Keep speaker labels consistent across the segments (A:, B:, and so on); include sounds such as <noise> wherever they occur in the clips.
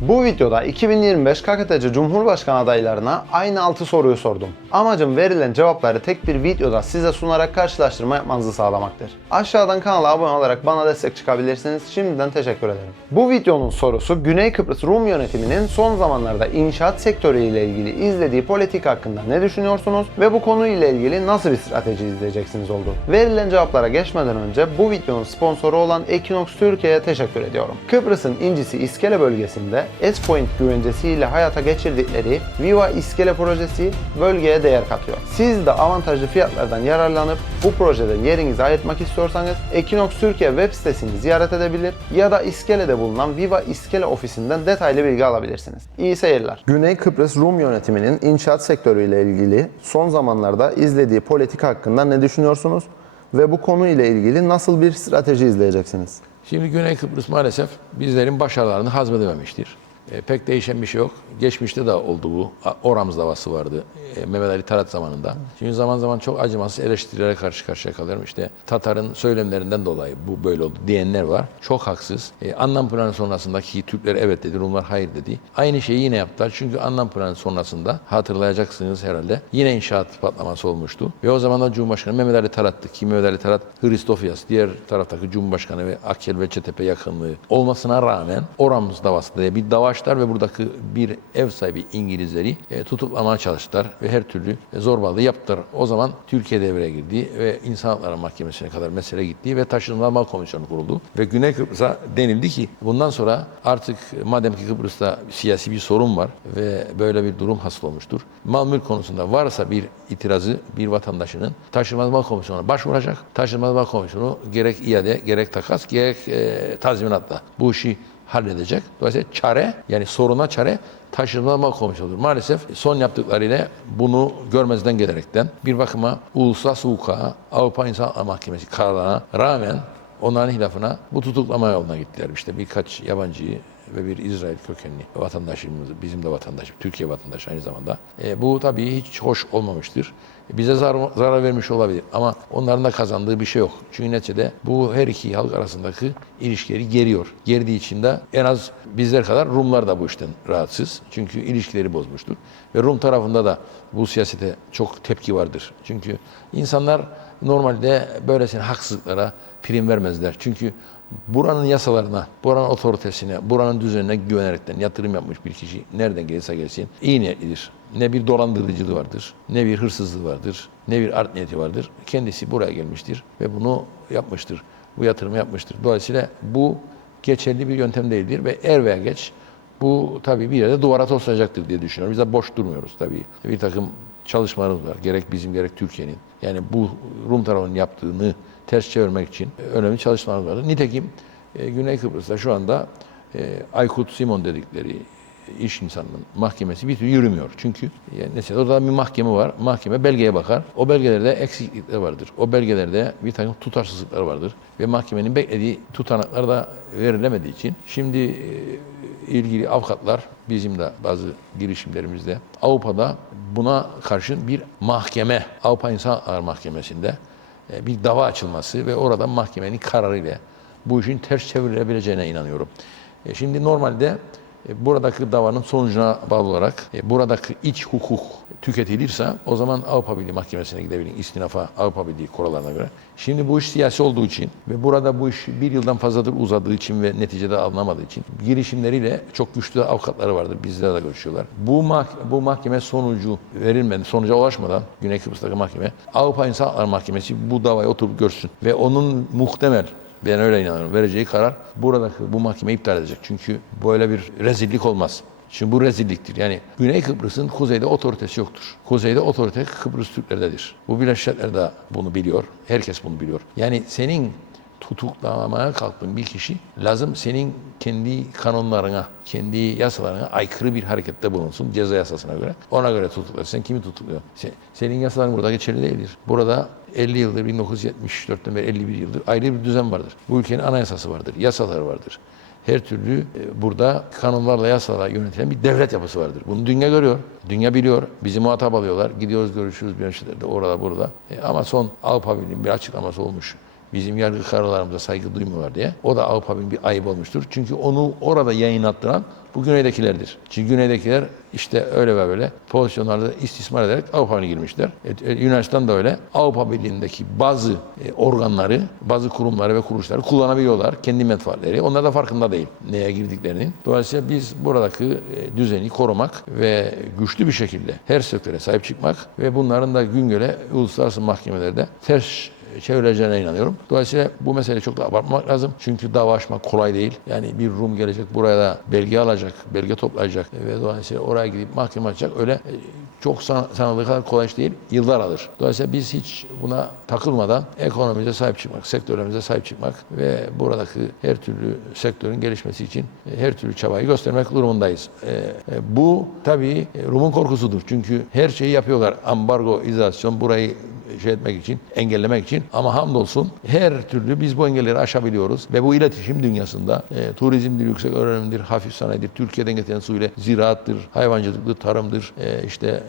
A: Bu videoda 2025 KKTC Cumhurbaşkanı adaylarına aynı 6 soruyu sordum. Amacım verilen cevapları tek bir videoda size sunarak karşılaştırma yapmanızı sağlamaktır. Aşağıdan kanala abone olarak bana destek çıkabilirsiniz. Şimdiden teşekkür ederim. Bu videonun sorusu Güney Kıbrıs Rum yönetiminin son zamanlarda inşaat sektörü ile ilgili izlediği politik hakkında ne düşünüyorsunuz ve bu konuyla ilgili nasıl bir strateji izleyeceksiniz oldu. Verilen cevaplara geçmeden önce bu videonun sponsoru olan Equinox Türkiye'ye teşekkür ediyorum. Kıbrıs'ın incisi İskele bölgesinde S-Point güvencesiyle hayata geçirdikleri Viva İskele projesi bölgeye değer katıyor. Siz de avantajlı fiyatlardan yararlanıp bu projede yerinizi ayırtmak istiyorsanız Equinox Türkiye web sitesini ziyaret edebilir ya da İskele'de bulunan Viva İskele ofisinden detaylı bilgi alabilirsiniz. İyi seyirler. Güney Kıbrıs Rum yönetiminin inşaat sektörüyle ilgili son zamanlarda izlediği politik hakkında ne düşünüyorsunuz? Ve bu konu ile ilgili nasıl bir strateji izleyeceksiniz?
B: Şimdi Güney Kıbrıs maalesef bizlerin başarılarını hazmedememiştir. E, pek değişen bir şey yok. Geçmişte de oldu bu. Oramız davası vardı e, Mehmet Ali Tarat zamanında. Şimdi zaman zaman çok acımasız eleştirilere karşı karşıya kalıyorum. İşte Tatar'ın söylemlerinden dolayı bu böyle oldu diyenler var. Çok haksız. E, anlam planı sonrasındaki Türkler evet dedi, Rumlar hayır dedi. Aynı şeyi yine yaptılar. Çünkü anlam planı sonrasında hatırlayacaksınız herhalde. Yine inşaat patlaması olmuştu. Ve o zaman da Cumhurbaşkanı Mehmet Ali Tarat'tı ki Mehmet Ali Tarat Hristofyas diğer taraftaki Cumhurbaşkanı ve Akkel ve Çetepe yakınlığı olmasına rağmen Oramız davası diye bir dava açtılar ve buradaki bir ev sahibi İngilizleri e, tutuklamaya çalıştılar ve her türlü e, zorbalığı yaptılar. O zaman Türkiye devreye girdi ve İnsan Hakları Mahkemesi'ne kadar mesele gitti ve taşınmaz komisyonu kuruldu. Ve Güney Kıbrıs'a denildi ki bundan sonra artık madem ki Kıbrıs'ta siyasi bir sorun var ve böyle bir durum hasıl olmuştur. Mal mülk konusunda varsa bir itirazı bir vatandaşının taşınmaz mal komisyonuna başvuracak. Taşınmaz mal komisyonu gerek iade gerek takas gerek e, tazminatla bu işi halledecek. Dolayısıyla çare yani soruna çare taşınma komisyonudur. Maalesef son yaptıklarıyla bunu görmezden gelerekten bir bakıma uluslararası hukuka, Avrupa İnsan Mahkemesi kararlarına rağmen onların hilafına bu tutuklama yoluna gittiler. İşte birkaç yabancıyı ve bir İsrail kökenli vatandaşımız, bizim de vatandaşımız, Türkiye vatandaşı aynı zamanda. E, bu tabii hiç hoş olmamıştır. Bize zarar, zarar vermiş olabilir ama onların da kazandığı bir şey yok. Çünkü neticede bu her iki halk arasındaki ilişkileri geriyor. Gerdiği için de en az bizler kadar Rumlar da bu işten rahatsız. Çünkü ilişkileri bozmuştur. Ve Rum tarafında da bu siyasete çok tepki vardır. Çünkü insanlar normalde böylesine haksızlıklara prim vermezler. Çünkü buranın yasalarına, buranın otoritesine, buranın düzenine güvenerekten yatırım yapmış bir kişi nereden gelirse gelsin iyi niyetlidir. Ne bir dolandırıcılığı vardır, ne bir hırsızlığı vardır, ne bir art niyeti vardır. Kendisi buraya gelmiştir ve bunu yapmıştır. Bu yatırımı yapmıştır. Dolayısıyla bu geçerli bir yöntem değildir ve er veya geç bu tabii bir yerde duvara toslayacaktır diye düşünüyorum. Biz de boş durmuyoruz tabii. Bir takım çalışmalarımız var. Gerek bizim gerek Türkiye'nin. Yani bu Rum tarafının yaptığını ters çevirmek için önemli çalışmalar var. Nitekim e, Güney Kıbrıs'ta şu anda e, Aykut Simon dedikleri iş insanının mahkemesi bir türlü yürümüyor. Çünkü yani mesela orada bir mahkeme var. Mahkeme belgeye bakar. O belgelerde eksiklikler vardır. O belgelerde bir takım tutarsızlıklar vardır. Ve mahkemenin beklediği tutanaklar da verilemediği için şimdi e, ilgili avukatlar bizim de bazı girişimlerimizde Avrupa'da buna karşın bir mahkeme, Avrupa İnsan Hakları Mahkemesi'nde e, bir dava açılması ve orada mahkemenin kararıyla bu işin ters çevrilebileceğine inanıyorum. E, Şimdi normalde e, buradaki davanın sonucuna bağlı olarak e, buradaki iç hukuk tüketilirse o zaman Avrupa Birliği Mahkemesi'ne gidebilir istinafa Avrupa Birliği kurallarına göre. Şimdi bu iş siyasi olduğu için ve burada bu iş bir yıldan fazladır uzadığı için ve neticede alınamadığı için girişimleriyle çok güçlü avukatları vardır. Bizlerle de görüşüyorlar. Bu, mah- bu mahkeme sonucu verilmeden, sonuca ulaşmadan Güney Kıbrıs'taki mahkeme Avrupa İnsan Hakları Mahkemesi bu davayı oturup görsün ve onun muhtemel ben öyle inanıyorum. Vereceği karar buradaki bu mahkeme iptal edecek. Çünkü böyle bir rezillik olmaz. Şimdi bu rezilliktir. Yani Güney Kıbrıs'ın kuzeyde otoritesi yoktur. Kuzeyde otorite Kıbrıs Türklerdedir. Bu Birleşik Milletler de bunu biliyor. Herkes bunu biliyor. Yani senin tutuklamaya kalktığın bir kişi lazım senin kendi kanunlarına, kendi yasalarına aykırı bir harekette bulunsun ceza yasasına göre. Ona göre tutuklar. Sen kimi tutukluyorsun? Sen- senin yasaların burada geçerli değildir. Burada 50 yıldır, 1974'ten beri 51 yıldır ayrı bir düzen vardır. Bu ülkenin anayasası vardır, yasaları vardır. Her türlü e, burada kanunlarla, yasalarla yönetilen bir devlet yapısı vardır. Bunu dünya görüyor, dünya biliyor. Bizi muhatap alıyorlar. Gidiyoruz, görüşürüz bir şeylerde, orada, burada. E, ama son Avrupa Birliği'nin bir açıklaması olmuş. Bizim yargı kararlarımıza saygı duymuyorlar diye. O da Avrupa Birliği bir ayıp olmuştur. Çünkü onu orada yayınlattıran bu güneydekilerdir. Çünkü güneydekiler işte öyle ve böyle pozisyonlarda istismar ederek Avrupa Birliği'ne girmişler. E, e, Yunanistan da öyle. Avrupa Birliği'ndeki bazı e, organları, bazı kurumları ve kuruluşları kullanabiliyorlar. Kendi menfaatleri. Onlar da farkında değil neye girdiklerinin. Dolayısıyla biz buradaki e, düzeni korumak ve güçlü bir şekilde her sektöre sahip çıkmak ve bunların da gün göre uluslararası mahkemelerde ters çevireceğine inanıyorum. Dolayısıyla bu meseleyi çok da abartmak lazım. Çünkü dava açmak kolay değil. Yani bir Rum gelecek buraya da belge alacak, belge toplayacak ve dolayısıyla oraya gidip mahkeme açacak. Öyle e, çok san- sanıldığı kadar kolay değil. Yıllar alır. Dolayısıyla biz hiç buna takılmadan ekonomimize sahip çıkmak, sektörlerimize sahip çıkmak ve buradaki her türlü sektörün gelişmesi için e, her türlü çabayı göstermek durumundayız. E, bu tabii Rum'un korkusudur. Çünkü her şeyi yapıyorlar. Ambargo, izolasyon burayı şey etmek için, engellemek için. Ama hamdolsun her türlü biz bu engelleri aşabiliyoruz. Ve bu iletişim dünyasında e, turizmdir, yüksek öğrenimdir, hafif sanayidir, Türkiye'den getirilen su ile ziraattır, hayvancılıktır, tarımdır, e, işte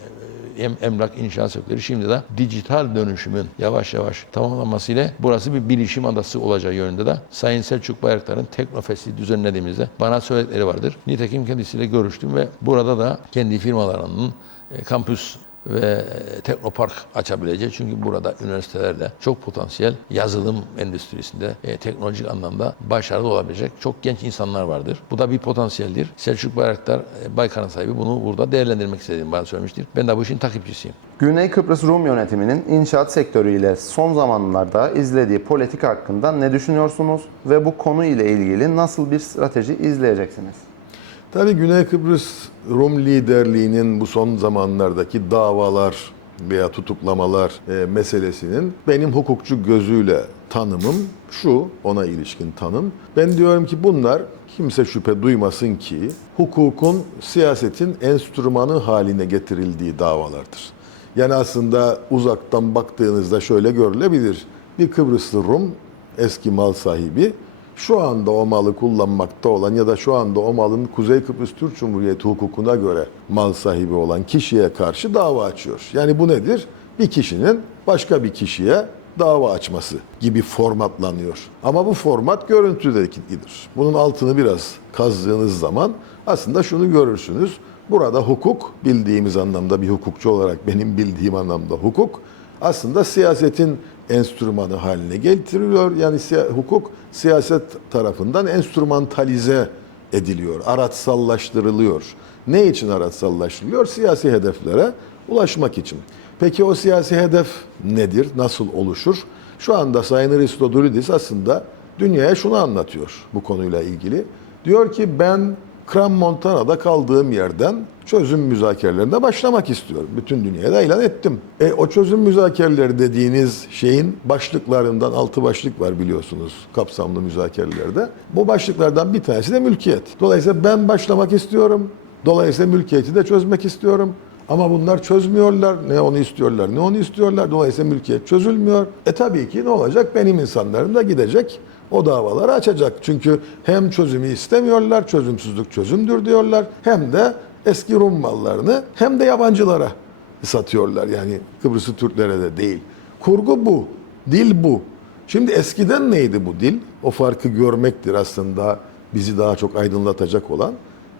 B: e, em, emlak inşaat sektörü. Şimdi de dijital dönüşümün yavaş yavaş tamamlanmasıyla burası bir bilişim adası olacağı yönünde de Sayın Selçuk Bayraktar'ın Teknofest'i düzenlediğimizde bana söyledikleri vardır. Nitekim kendisiyle görüştüm ve burada da kendi firmalarının e, kampüs ve e, teknopark açabileceği. Çünkü burada üniversitelerde çok potansiyel yazılım endüstrisinde e, teknolojik anlamda başarılı olabilecek çok genç insanlar vardır. Bu da bir potansiyeldir. Selçuk Bayraktar e, Baykar'ın sahibi bunu burada değerlendirmek istediğini bana söylemiştir. Ben de bu işin takipçisiyim.
A: Güney Kıbrıs Rum yönetiminin inşaat sektörüyle son zamanlarda izlediği politika hakkında ne düşünüyorsunuz ve bu konu ile ilgili nasıl bir strateji izleyeceksiniz?
C: Tabii Güney Kıbrıs Rum liderliğinin bu son zamanlardaki davalar veya tutuklamalar e, meselesinin benim hukukçu gözüyle tanımım şu, ona ilişkin tanım. Ben diyorum ki bunlar kimse şüphe duymasın ki hukukun siyasetin enstrümanı haline getirildiği davalardır. Yani aslında uzaktan baktığınızda şöyle görülebilir. Bir Kıbrıslı Rum eski mal sahibi şu anda o malı kullanmakta olan ya da şu anda o malın Kuzey Kıbrıs Türk Cumhuriyeti hukukuna göre mal sahibi olan kişiye karşı dava açıyor. Yani bu nedir? Bir kişinin başka bir kişiye dava açması gibi formatlanıyor. Ama bu format görüntüdekidir. Bunun altını biraz kazdığınız zaman aslında şunu görürsünüz. Burada hukuk bildiğimiz anlamda bir hukukçu olarak benim bildiğim anlamda hukuk aslında siyasetin enstrümanı haline getiriliyor. Yani siya- hukuk siyaset tarafından enstrümantalize ediliyor, araçsallaştırılıyor. Ne için araçsallaştırılıyor? Siyasi hedeflere ulaşmak için. Peki o siyasi hedef nedir? Nasıl oluşur? Şu anda Sayın Aristoteles aslında dünyaya şunu anlatıyor bu konuyla ilgili. Diyor ki ben Kram Montana'da kaldığım yerden çözüm müzakerelerine başlamak istiyorum. Bütün dünyaya da ilan ettim. E, o çözüm müzakereleri dediğiniz şeyin başlıklarından altı başlık var biliyorsunuz kapsamlı müzakerelerde. Bu başlıklardan bir tanesi de mülkiyet. Dolayısıyla ben başlamak istiyorum. Dolayısıyla mülkiyeti de çözmek istiyorum. Ama bunlar çözmüyorlar. Ne onu istiyorlar ne onu istiyorlar. Dolayısıyla mülkiyet çözülmüyor. E tabii ki ne olacak? Benim insanlarım da gidecek o davaları açacak. Çünkü hem çözümü istemiyorlar, çözümsüzlük çözümdür diyorlar. Hem de eski Rum mallarını hem de yabancılara satıyorlar. Yani Kıbrıslı Türklere de değil. Kurgu bu, dil bu. Şimdi eskiden neydi bu dil? O farkı görmektir aslında bizi daha çok aydınlatacak olan.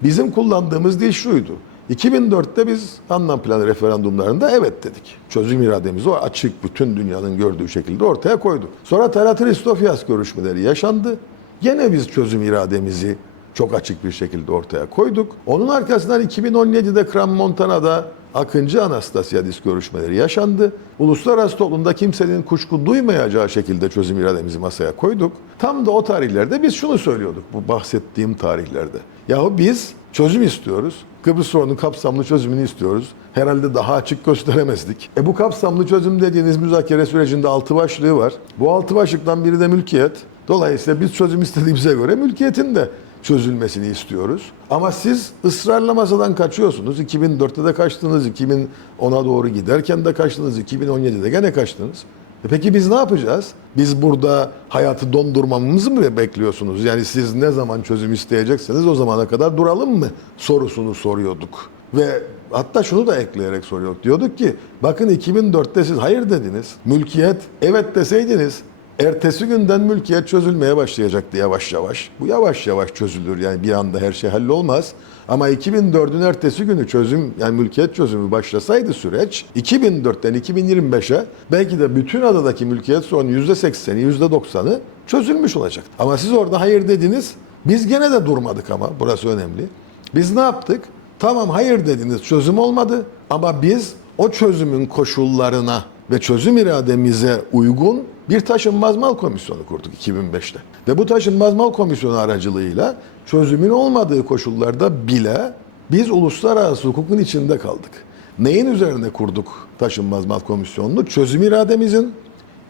C: Bizim kullandığımız dil şuydu. 2004'te biz anlam planı referandumlarında evet dedik. Çözüm irademizi o açık bütün dünyanın gördüğü şekilde ortaya koyduk. Sonra Talat Ristofyas görüşmeleri yaşandı. Gene biz çözüm irademizi çok açık bir şekilde ortaya koyduk. Onun arkasından 2017'de Kram Montana'da Akıncı Anastasiadis görüşmeleri yaşandı. Uluslararası toplumda kimsenin kuşku duymayacağı şekilde çözüm irademizi masaya koyduk. Tam da o tarihlerde biz şunu söylüyorduk bu bahsettiğim tarihlerde. Yahu biz çözüm istiyoruz. Kıbrıs sorunun kapsamlı çözümünü istiyoruz. Herhalde daha açık gösteremezdik. E bu kapsamlı çözüm dediğiniz müzakere sürecinde altı başlığı var. Bu altı başlıktan biri de mülkiyet. Dolayısıyla biz çözüm istediğimize göre mülkiyetin de çözülmesini istiyoruz. Ama siz ısrarla masadan kaçıyorsunuz. 2004'te de kaçtınız, 2010'a doğru giderken de kaçtınız, 2017'de gene kaçtınız. E peki biz ne yapacağız? Biz burada hayatı dondurmamızı mı bekliyorsunuz? Yani siz ne zaman çözüm isteyecekseniz o zamana kadar duralım mı sorusunu soruyorduk. Ve hatta şunu da ekleyerek soruyorduk. Diyorduk ki bakın 2004'te siz hayır dediniz. Mülkiyet evet deseydiniz Ertesi günden mülkiyet çözülmeye başlayacaktı yavaş yavaş. Bu yavaş yavaş çözülür yani bir anda her şey hallolmaz. Ama 2004'ün ertesi günü çözüm yani mülkiyet çözümü başlasaydı süreç 2004'ten 2025'e belki de bütün adadaki mülkiyet sorunun %80'i %90'ı çözülmüş olacak. Ama siz orada hayır dediniz. Biz gene de durmadık ama burası önemli. Biz ne yaptık? Tamam hayır dediniz çözüm olmadı ama biz o çözümün koşullarına ve çözüm irademize uygun bir taşınmaz mal komisyonu kurduk 2005'te. Ve bu taşınmaz mal komisyonu aracılığıyla çözümün olmadığı koşullarda bile biz uluslararası hukukun içinde kaldık. Neyin üzerine kurduk taşınmaz mal komisyonunu? Çözüm irademizin,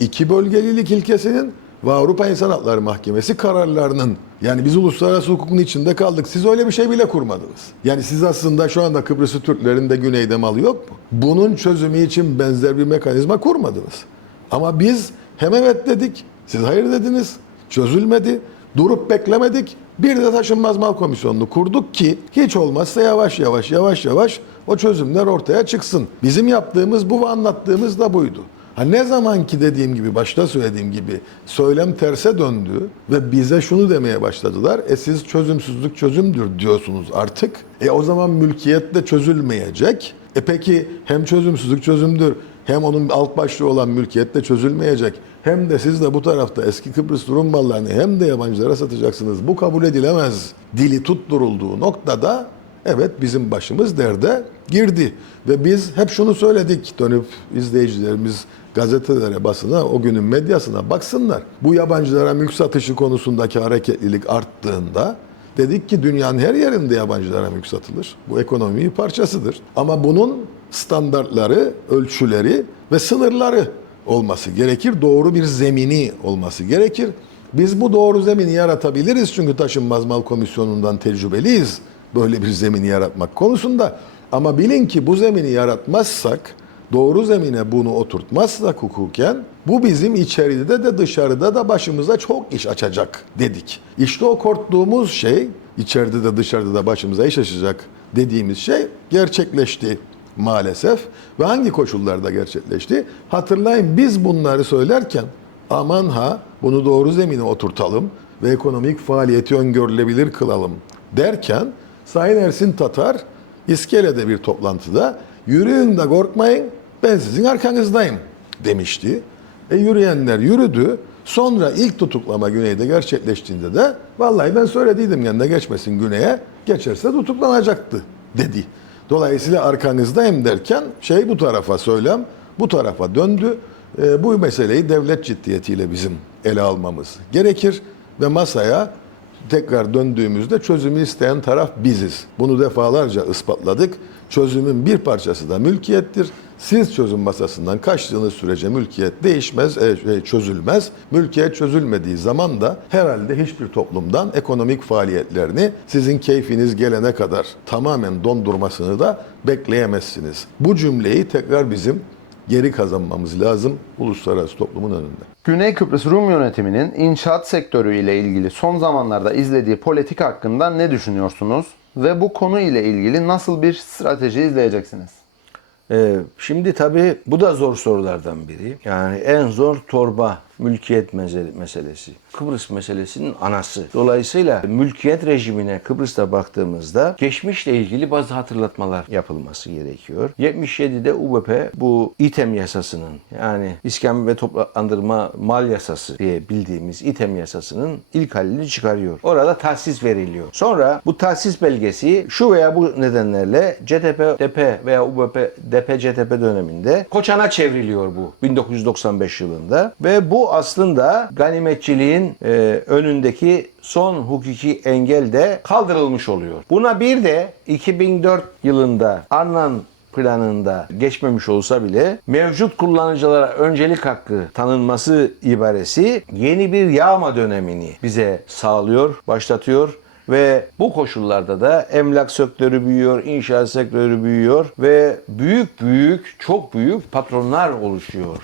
C: iki bölgelilik ilkesinin ve Avrupa İnsan Hakları Mahkemesi kararlarının yani biz uluslararası hukukun içinde kaldık. Siz öyle bir şey bile kurmadınız. Yani siz aslında şu anda Kıbrıs'ı Türklerin de güneyde malı yok mu? Bunun çözümü için benzer bir mekanizma kurmadınız. Ama biz hem evet dedik, siz hayır dediniz, çözülmedi, durup beklemedik. Bir de taşınmaz mal komisyonunu kurduk ki hiç olmazsa yavaş yavaş yavaş yavaş o çözümler ortaya çıksın. Bizim yaptığımız bu ve anlattığımız da buydu. Ha ne zaman ki dediğim gibi başta söylediğim gibi söylem terse döndü ve bize şunu demeye başladılar. E siz çözümsüzlük çözümdür diyorsunuz artık. E o zaman mülkiyet de çözülmeyecek. E peki hem çözümsüzlük çözümdür hem onun alt başlığı olan mülkiyet de çözülmeyecek. Hem de siz de bu tarafta eski Kıbrıs Rum mallarını hem de yabancılara satacaksınız. Bu kabul edilemez. Dili tutturulduğu noktada Evet bizim başımız derde girdi. Ve biz hep şunu söyledik dönüp izleyicilerimiz gazetelere, basına, o günün medyasına baksınlar. Bu yabancılara mülk satışı konusundaki hareketlilik arttığında dedik ki dünyanın her yerinde yabancılara mülk satılır. Bu ekonominin parçasıdır. Ama bunun standartları, ölçüleri ve sınırları olması gerekir. Doğru bir zemini olması gerekir. Biz bu doğru zemini yaratabiliriz çünkü taşınmaz mal komisyonundan tecrübeliyiz böyle bir zemini yaratmak konusunda. Ama bilin ki bu zemini yaratmazsak, doğru zemine bunu oturtmazsak hukuken bu bizim içeride de dışarıda da başımıza çok iş açacak dedik. İşte o korktuğumuz şey içeride de dışarıda da başımıza iş açacak dediğimiz şey gerçekleşti maalesef. Ve hangi koşullarda gerçekleşti? Hatırlayın biz bunları söylerken aman ha bunu doğru zemine oturtalım ve ekonomik faaliyeti öngörülebilir kılalım derken Sayın Ersin Tatar İskele'de bir toplantıda yürüyün de korkmayın ben sizin arkanızdayım demişti. E yürüyenler yürüdü. Sonra ilk tutuklama güneyde gerçekleştiğinde de vallahi ben söylediydim yanına geçmesin güneye geçerse tutuklanacaktı dedi. Dolayısıyla arkanızdayım derken şey bu tarafa söylem bu tarafa döndü. E, bu meseleyi devlet ciddiyetiyle bizim ele almamız gerekir ve masaya tekrar döndüğümüzde çözümü isteyen taraf biziz. Bunu defalarca ispatladık. Çözümün bir parçası da mülkiyettir. Siz çözüm masasından kaçtığınız sürece mülkiyet değişmez, e, e, çözülmez. Mülkiyet çözülmediği zaman da herhalde hiçbir toplumdan ekonomik faaliyetlerini sizin keyfiniz gelene kadar tamamen dondurmasını da bekleyemezsiniz. Bu cümleyi tekrar bizim geri kazanmamız lazım uluslararası toplumun önünde.
A: Güney Kıbrıs Rum yönetiminin inşaat sektörü ile ilgili son zamanlarda izlediği politika hakkında ne düşünüyorsunuz? Ve bu konu ile ilgili nasıl bir strateji izleyeceksiniz?
D: Ee, şimdi tabii bu da zor sorulardan biri. Yani en zor torba mülkiyet mesele- meselesi. Kıbrıs meselesinin anası. Dolayısıyla mülkiyet rejimine Kıbrıs'ta baktığımızda geçmişle ilgili bazı hatırlatmalar yapılması gerekiyor. 77'de UBP bu İTEM yasasının yani İskan ve Toplandırma Mal Yasası diye bildiğimiz İTEM yasasının ilk halini çıkarıyor. Orada tahsis veriliyor. Sonra bu tahsis belgesi şu veya bu nedenlerle CTP, DP veya UBP, DP, CTP döneminde Koçan'a çevriliyor bu 1995 yılında ve bu aslında ganimetçiliğin e, önündeki son hukuki engel de kaldırılmış oluyor. Buna bir de 2004 yılında Arnan planında geçmemiş olsa bile mevcut kullanıcılara öncelik hakkı tanınması ibaresi yeni bir yağma dönemini bize sağlıyor, başlatıyor ve bu koşullarda da emlak sektörü büyüyor, inşaat sektörü büyüyor ve büyük büyük, çok büyük patronlar oluşuyor.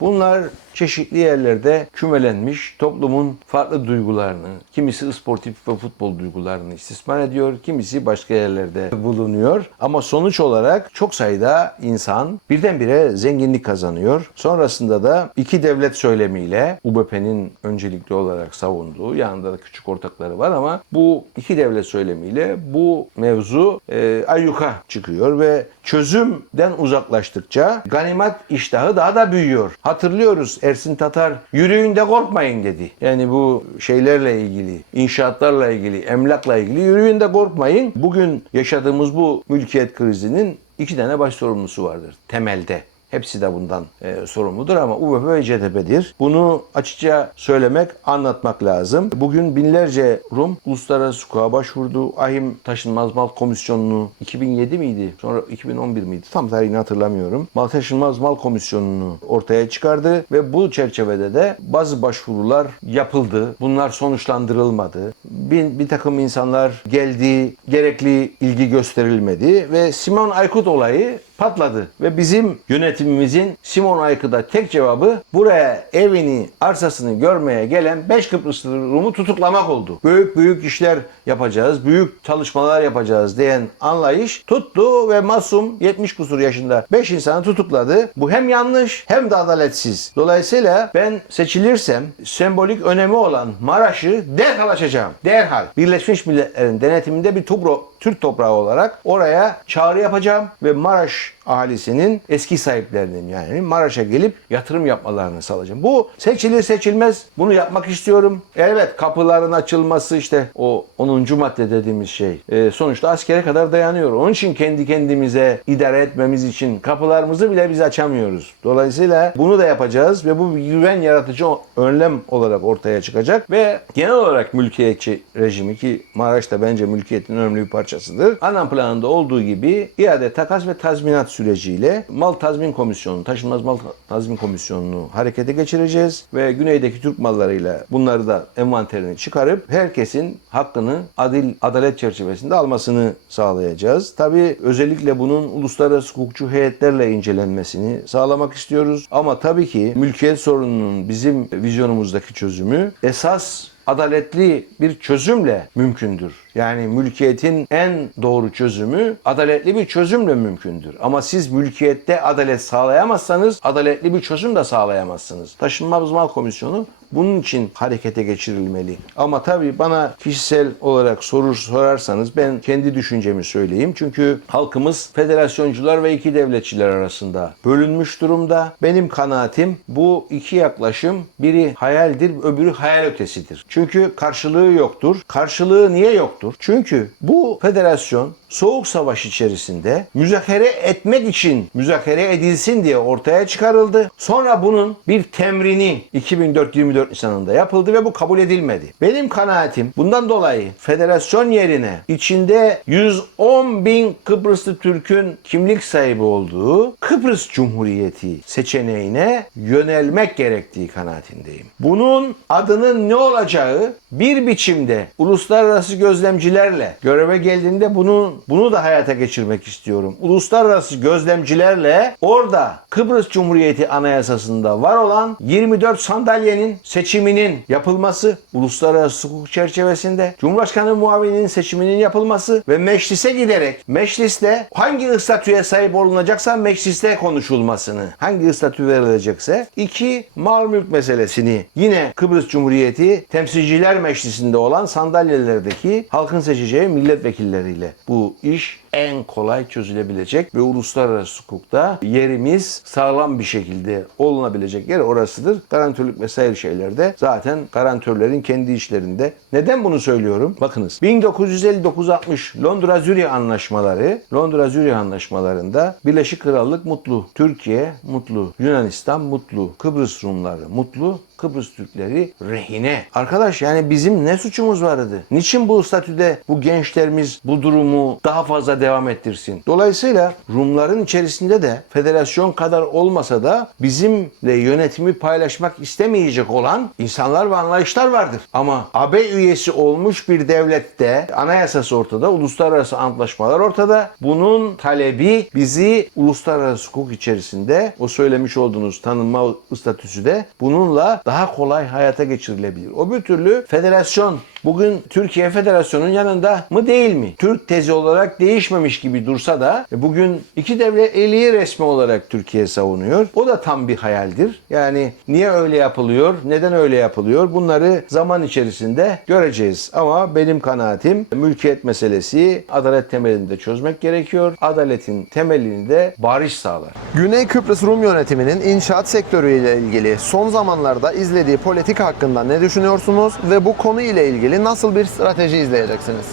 D: Bunlar çeşitli yerlerde kümelenmiş toplumun farklı duygularını, kimisi sportif ve futbol duygularını istismar ediyor, kimisi başka yerlerde bulunuyor. Ama sonuç olarak çok sayıda insan birdenbire zenginlik kazanıyor. Sonrasında da iki devlet söylemiyle UBP'nin öncelikli olarak savunduğu, yanında da küçük ortakları var ama bu iki devlet söylemiyle bu mevzu e, ayyuka çıkıyor ve çözümden uzaklaştıkça ganimet iştahı daha da büyüyor. Hatırlıyoruz Ersin Tatar yürüyün de korkmayın dedi. Yani bu şeylerle ilgili, inşaatlarla ilgili, emlakla ilgili yürüyün de korkmayın. Bugün yaşadığımız bu mülkiyet krizinin iki tane baş sorumlusu vardır temelde. Hepsi de bundan e, sorumludur ama UBP ve CTP'dir. Bunu açıkça söylemek, anlatmak lazım. Bugün binlerce Rum uluslararası hukuka başvurdu. Ahim Taşınmaz Mal Komisyonu'nu 2007 miydi? Sonra 2011 miydi? Tam tarihini hatırlamıyorum. Mal Taşınmaz Mal Komisyonu'nu ortaya çıkardı ve bu çerçevede de bazı başvurular yapıldı. Bunlar sonuçlandırılmadı. Bir, bir takım insanlar geldi, gerekli ilgi gösterilmedi ve Simon Aykut olayı patladı. Ve bizim yönetimimizin Simon Aykut'a tek cevabı buraya evini, arsasını görmeye gelen 5 Kıbrıslı Rum'u tutuklamak oldu. Büyük büyük işler yapacağız, büyük çalışmalar yapacağız diyen anlayış tuttu ve masum 70 kusur yaşında 5 insanı tutukladı. Bu hem yanlış hem de adaletsiz. Dolayısıyla ben seçilirsem sembolik önemi olan Maraş'ı derhal açacağım. Derhal. Birleşmiş Milletler'in denetiminde bir tubro, Türk toprağı olarak oraya çağrı yapacağım ve Maraş ahalisinin eski sahiplerinin yani Maraş'a gelip yatırım yapmalarını sağlayacağım. Bu seçilir seçilmez bunu yapmak istiyorum. Evet kapıların açılması işte o 10. madde dediğimiz şey e, sonuçta askere kadar dayanıyor. Onun için kendi kendimize idare etmemiz için kapılarımızı bile biz açamıyoruz. Dolayısıyla bunu da yapacağız ve bu güven yaratıcı önlem olarak ortaya çıkacak ve genel olarak mülkiyetçi rejimi ki Maraş da bence mülkiyetin önemli bir parçasıdır. Anlam planında olduğu gibi iade, takas ve tazminat süreciyle mal tazmin komisyonu, taşınmaz mal tazmin komisyonunu harekete geçireceğiz ve güneydeki Türk mallarıyla bunları da envanterini çıkarıp herkesin hakkını adil adalet çerçevesinde almasını sağlayacağız. Tabii özellikle bunun uluslararası hukukçu heyetlerle incelenmesini sağlamak istiyoruz. Ama tabii ki mülkiyet sorununun bizim vizyonumuzdaki çözümü esas adaletli bir çözümle mümkündür. Yani mülkiyetin en doğru çözümü adaletli bir çözümle mümkündür. Ama siz mülkiyette adalet sağlayamazsanız adaletli bir çözüm de sağlayamazsınız. Taşınmaz mal komisyonu bunun için harekete geçirilmeli. Ama tabii bana kişisel olarak soru sorarsanız ben kendi düşüncemi söyleyeyim. Çünkü halkımız federasyoncular ve iki devletçiler arasında bölünmüş durumda. Benim kanaatim bu iki yaklaşım biri hayaldir, öbürü hayal ötesidir. Çünkü karşılığı yoktur. Karşılığı niye yoktur? Çünkü bu federasyon Soğuk Savaş içerisinde müzakere etmek için müzakere edilsin diye ortaya çıkarıldı. Sonra bunun bir temrini 2004-24 Nisan'ında yapıldı ve bu kabul edilmedi. Benim kanaatim bundan dolayı federasyon yerine içinde 110 bin Kıbrıslı Türk'ün kimlik sahibi olduğu Kıbrıs Cumhuriyeti seçeneğine yönelmek gerektiği kanaatindeyim. Bunun adının ne olacağı bir biçimde uluslararası gözlemcilerle göreve geldiğinde bunun bunu da hayata geçirmek istiyorum. Uluslararası gözlemcilerle orada Kıbrıs Cumhuriyeti Anayasası'nda var olan 24 sandalyenin seçiminin yapılması uluslararası hukuk çerçevesinde Cumhurbaşkanı muavininin seçiminin yapılması ve meclise giderek mecliste hangi statüye sahip olunacaksa mecliste konuşulmasını hangi statü verilecekse iki mal mülk meselesini yine Kıbrıs Cumhuriyeti Temsilciler Meclisi'nde olan sandalyelerdeki halkın seçeceği milletvekilleriyle bu iş en kolay çözülebilecek ve uluslararası hukukta yerimiz sağlam bir şekilde olunabilecek yer orasıdır. Garantörlük vesaire şeylerde zaten garantörlerin kendi işlerinde. Neden bunu söylüyorum? Bakınız 1959-60 Londra Zürih anlaşmaları Londra Zürih anlaşmalarında Birleşik Krallık mutlu, Türkiye mutlu, Yunanistan mutlu, Kıbrıs Rumları mutlu, Kıbrıs Türkleri rehine. Arkadaş yani bizim ne suçumuz vardı? Niçin bu statüde bu gençlerimiz bu durumu daha fazla devam ettirsin? Dolayısıyla Rumların içerisinde de federasyon kadar olmasa da bizimle yönetimi paylaşmak istemeyecek olan insanlar ve anlayışlar vardır. Ama AB üyesi olmuş bir devlette anayasası ortada, uluslararası antlaşmalar ortada. Bunun talebi bizi uluslararası hukuk içerisinde o söylemiş olduğunuz tanınma statüsü de bununla daha kolay hayata geçirilebilir. O bir türlü federasyon bugün Türkiye Federasyonu'nun yanında mı değil mi? Türk tezi olarak değişmemiş gibi dursa da e, bugün iki devletliği resmi olarak Türkiye savunuyor. O da tam bir hayaldir. Yani niye öyle yapılıyor? Neden öyle yapılıyor? Bunları zaman içerisinde göreceğiz. Ama benim kanaatim mülkiyet meselesi adalet temelinde çözmek gerekiyor. Adaletin temelini de barış sağlar.
A: Güney Kıbrıs Rum yönetiminin inşaat sektörüyle ilgili son zamanlarda izlediği politika hakkında ne düşünüyorsunuz ve bu konu ile ilgili nasıl bir strateji izleyeceksiniz?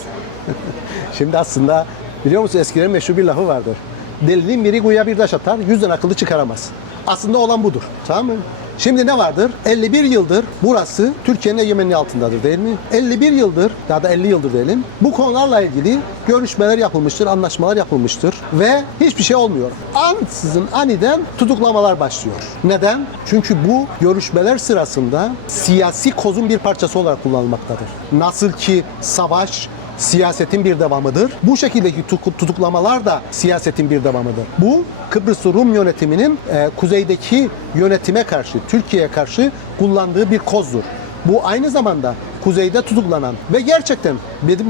A: <laughs>
E: Şimdi aslında biliyor musun eskiden meşhur bir lafı vardır. Delinin biri kuyuya bir taş atar, yüzden akıllı çıkaramaz. Aslında olan budur. Tamam mı? Şimdi ne vardır? 51 yıldır burası Türkiye'nin egemenliği altındadır değil mi? 51 yıldır ya da 50 yıldır diyelim. Bu konularla ilgili görüşmeler yapılmıştır, anlaşmalar yapılmıştır ve hiçbir şey olmuyor. Ansızın aniden tutuklamalar başlıyor. Neden? Çünkü bu görüşmeler sırasında siyasi kozun bir parçası olarak kullanılmaktadır. Nasıl ki savaş siyasetin bir devamıdır. Bu şekildeki tutuk- tutuklamalar da siyasetin bir devamıdır. Bu Kıbrıs Rum yönetiminin e, kuzeydeki yönetime karşı, Türkiye'ye karşı kullandığı bir kozdur. Bu aynı zamanda kuzeyde tutuklanan ve gerçekten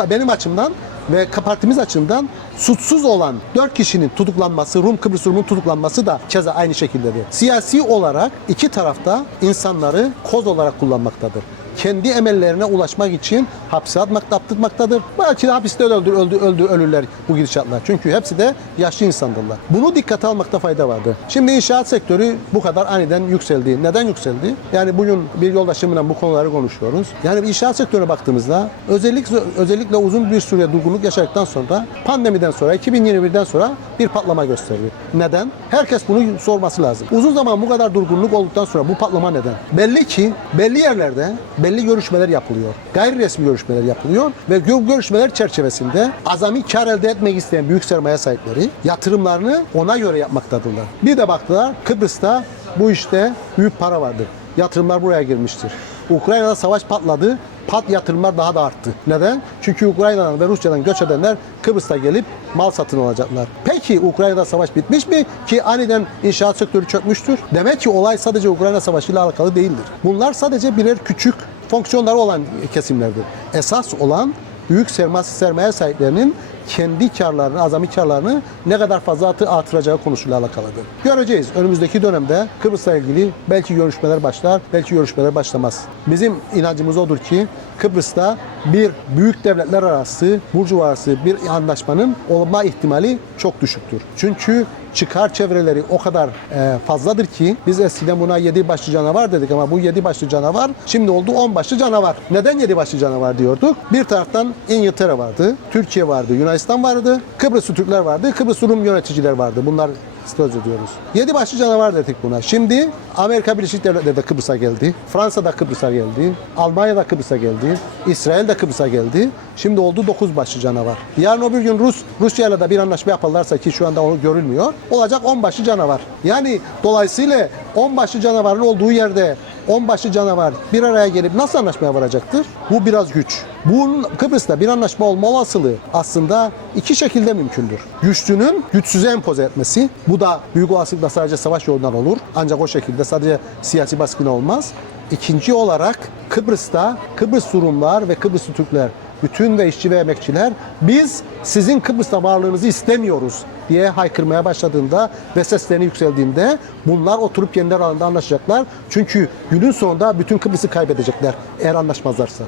E: benim, açımdan ve partimiz açısından suçsuz olan 4 kişinin tutuklanması, Rum Kıbrıs Rum'un tutuklanması da keza aynı şekildedir. Siyasi olarak iki tarafta insanları koz olarak kullanmaktadır kendi emellerine ulaşmak için hapse atmakta, attırmaktadır. Belki de hapiste öldü, öldü, öldü, ölürler bu gidişatlar. Çünkü hepsi de yaşlı insandırlar. Bunu dikkate almakta fayda vardır. Şimdi inşaat sektörü bu kadar aniden yükseldi. Neden yükseldi? Yani bugün bir yoldaşımla bu konuları konuşuyoruz. Yani inşaat sektörüne baktığımızda özellikle özellikle uzun bir süre durgunluk yaşadıktan sonra pandemiden sonra 2021'den sonra bir patlama gösterdi. Neden? Herkes bunu sorması lazım. Uzun zaman bu kadar durgunluk olduktan sonra bu patlama neden? Belli ki belli yerlerde belli görüşmeler yapılıyor. Gayri resmi görüşmeler yapılıyor ve gö- görüşmeler çerçevesinde azami kar elde etmek isteyen büyük sermaye sahipleri yatırımlarını ona göre yapmaktadırlar. Bir de baktılar Kıbrıs'ta bu işte büyük para vardır. Yatırımlar buraya girmiştir. Ukrayna'da savaş patladı. Pat yatırımlar daha da arttı. Neden? Çünkü Ukrayna'dan ve Rusya'dan göç edenler Kıbrıs'ta gelip mal satın alacaklar. Peki Ukrayna'da savaş bitmiş mi? Ki aniden inşaat sektörü çökmüştür. Demek ki olay sadece Ukrayna Savaşı ile alakalı değildir. Bunlar sadece birer küçük fonksiyonları olan kesimlerdir. Esas olan büyük sermaye sahiplerinin kendi karlarını, azami karlarını ne kadar fazla artıracağı konusuyla alakalıdır. Göreceğiz. Önümüzdeki dönemde Kıbrıs'la ilgili belki görüşmeler başlar, belki görüşmeler başlamaz. Bizim inancımız odur ki Kıbrıs'ta bir büyük devletler arası, burjuva arası bir anlaşmanın olma ihtimali çok düşüktür. Çünkü çıkar çevreleri o kadar e, fazladır ki biz eskiden buna yedi başlı canavar dedik ama bu yedi başlı canavar şimdi oldu on başlı canavar. Neden yedi başlı canavar diyorduk? Bir taraftan İngiltere vardı, Türkiye vardı, Yunanistan vardı, Kıbrıslı Türkler vardı, Kıbrıs Rum yöneticiler vardı. Bunlar söz ediyoruz. Yedi başlı canavar dedik buna. Şimdi Amerika Birleşik Devletleri de Kıbrıs'a geldi. Fransa da Kıbrıs'a geldi. Almanya da Kıbrıs'a geldi. İsrail de Kıbrıs'a geldi. Şimdi oldu dokuz başlı canavar. Yarın öbür gün Rus Rusya'yla da bir anlaşma yaparlarsa ki şu anda onu görülmüyor. Olacak on başlı canavar. Yani dolayısıyla on başlı canavarın olduğu yerde on başlı canavar bir araya gelip nasıl anlaşmaya varacaktır? Bu biraz güç. Bunun Kıbrıs'ta bir anlaşma olma olasılığı aslında iki şekilde mümkündür. Güçlünün güçsüze empoze etmesi. Bu da büyük olasılıkla sadece savaş yolundan olur. Ancak o şekilde sadece siyasi baskına olmaz. İkinci olarak Kıbrıs'ta Kıbrıs Rumlar ve Kıbrıslı Türkler bütün ve işçi ve emekçiler biz sizin Kıbrıs'ta varlığınızı istemiyoruz diye haykırmaya başladığında ve seslerini yükseldiğinde bunlar oturup kendi aralarında anlaşacaklar. Çünkü günün sonunda bütün Kıbrıs'ı kaybedecekler eğer anlaşmazlarsa.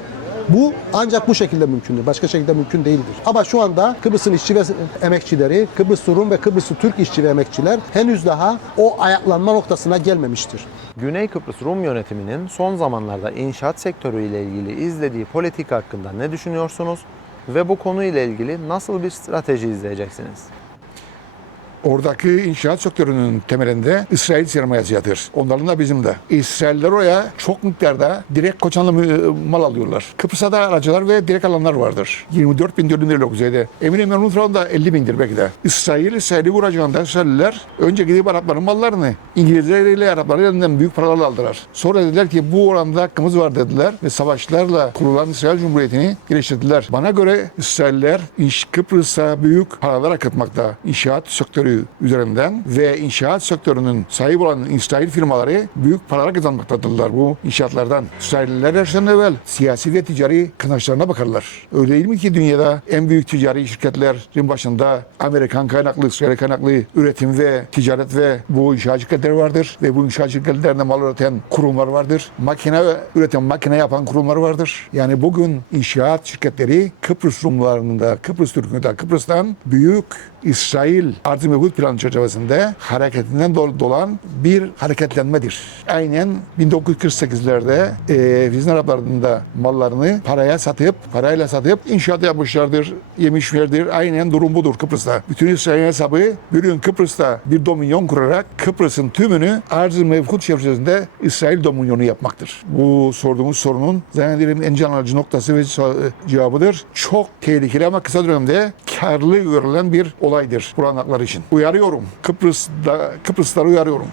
E: Bu ancak bu şekilde mümkündür. Başka şekilde mümkün değildir. Ama şu anda Kıbrıs'ın işçi ve emekçileri, Kıbrıs Rum ve Kıbrıslı Türk işçi ve emekçiler henüz daha o ayaklanma noktasına gelmemiştir.
A: Güney Kıbrıs Rum yönetiminin son zamanlarda inşaat sektörü ile ilgili izlediği politika hakkında ne düşünüyorsunuz ve bu konu ile ilgili nasıl bir strateji izleyeceksiniz?
F: Oradaki inşaat sektörünün temelinde İsrail sermayesi yatır. Onların da bizim de. İsrailler oraya çok miktarda direkt koçanlı mal alıyorlar. Kıbrıs'ta da aracılar ve direkt alanlar vardır. 24 bin dönümlerle kuzeyde. Eminim memnun falan da 50 bindir belki de. İsrail, İsrail'i vuracağında İsrailler önce gidip Arapların mallarını İngilizleriyle Arapların elinden büyük paralarla aldılar. Sonra dediler ki bu oranda hakkımız var dediler ve savaşlarla kurulan İsrail Cumhuriyeti'ni geliştirdiler. Bana göre İsrailler Kıbrıs'a büyük paralar akıtmakta. İnşaat sektörü üzerinden ve inşaat sektörünün sahip olan İsrail firmaları büyük paralar kazanmaktadırlar bu inşaatlardan. İsrailliler her şeyden evvel siyasi ve ticari kazançlarına bakarlar. Öyle değil mi ki dünyada en büyük ticari şirketlerin başında Amerikan kaynaklı, İsrail kaynaklı üretim ve ticaret ve bu inşaat şirketleri vardır ve bu inşaat şirketlerinde mal üreten kurumlar vardır. Makine üreten, makine yapan kurumlar vardır. Yani bugün inşaat şirketleri Kıbrıs Rumlarında, Kıbrıs Türk'ünde, Kıbrıs'tan büyük İsrail arz mevcut planı çerçevesinde hareketinden do- dolan bir hareketlenmedir. Aynen 1948'lerde e, Vizin Araplarının da mallarını paraya satıp, parayla satıp inşaat yapmışlardır, yemişlerdir. Aynen durum budur Kıbrıs'ta. Bütün İsrail hesabı bir gün Kıbrıs'ta bir dominyon kurarak Kıbrıs'ın tümünü arz-ı mevcut çerçevesinde İsrail dominyonu yapmaktır. Bu sorduğumuz sorunun zannederim en can alıcı noktası ve cevabıdır. Çok tehlikeli ama kısa dönemde karlı görülen bir olaydır buranın hakları için. Uyarıyorum. Kıbrıs'ta, Kıbrıslıları uyarıyorum.